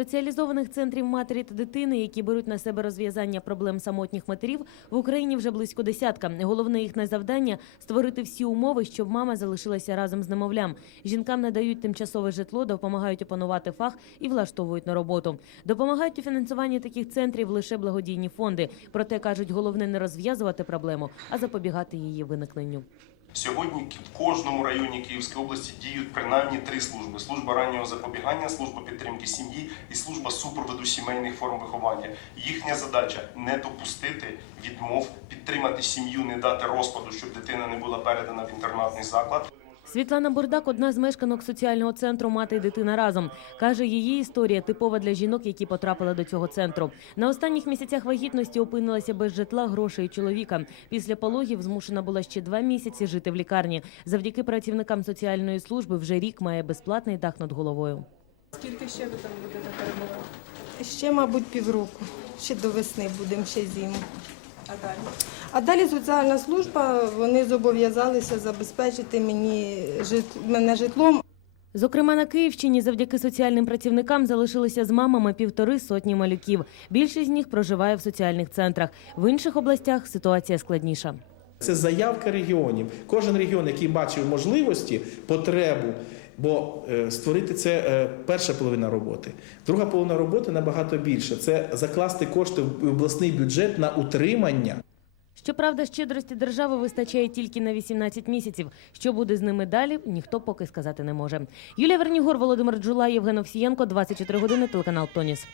Спеціалізованих центрів матері та дитини, які беруть на себе розв'язання проблем самотніх матерів, в Україні вже близько десятка. Головне їхнє завдання створити всі умови, щоб мама залишилася разом з немовлям. Жінкам надають тимчасове житло, допомагають опанувати фах і влаштовують на роботу. Допомагають у фінансуванні таких центрів лише благодійні фонди. Проте кажуть, головне не розв'язувати проблему, а запобігати її виникненню. Сьогодні в кожному районі Київської області діють принаймні три служби: служба раннього запобігання, служба підтримки сім'ї і служба супроводу сімейних форм виховання. Їхня задача не допустити відмов, підтримати сім'ю, не дати розпаду, щоб дитина не була передана в інтернатний заклад. Світлана Бурдак одна з мешканок соціального центру Мати і дитина разом. Каже, її історія типова для жінок, які потрапили до цього центру. На останніх місяцях вагітності опинилася без житла, грошей чоловіка. Після пологів змушена була ще два місяці жити в лікарні. Завдяки працівникам соціальної служби вже рік має безплатний дах над головою. Скільки ще ви там будете перебувати? Ще, мабуть, півроку. Ще до весни будемо, ще зиму. А далі? А далі соціальна служба, вони зобов'язалися забезпечити мені жит... мене житлом. Зокрема, на Київщині завдяки соціальним працівникам залишилися з мамами півтори сотні малюків. Більшість з них проживає в соціальних центрах. В інших областях ситуація складніша. Це заявка регіонів. Кожен регіон, який бачив можливості, потребу. Бо е, створити це е, перша половина роботи. Друга половина роботи набагато більше. Це закласти кошти в обласний бюджет на утримання. Щоправда, щедрості держави вистачає тільки на 18 місяців. Що буде з ними далі, ніхто поки сказати не може. Юлія Вернігор, Володимир Джула, Євген Овсієнко, 24 години, телеканал Тоніс.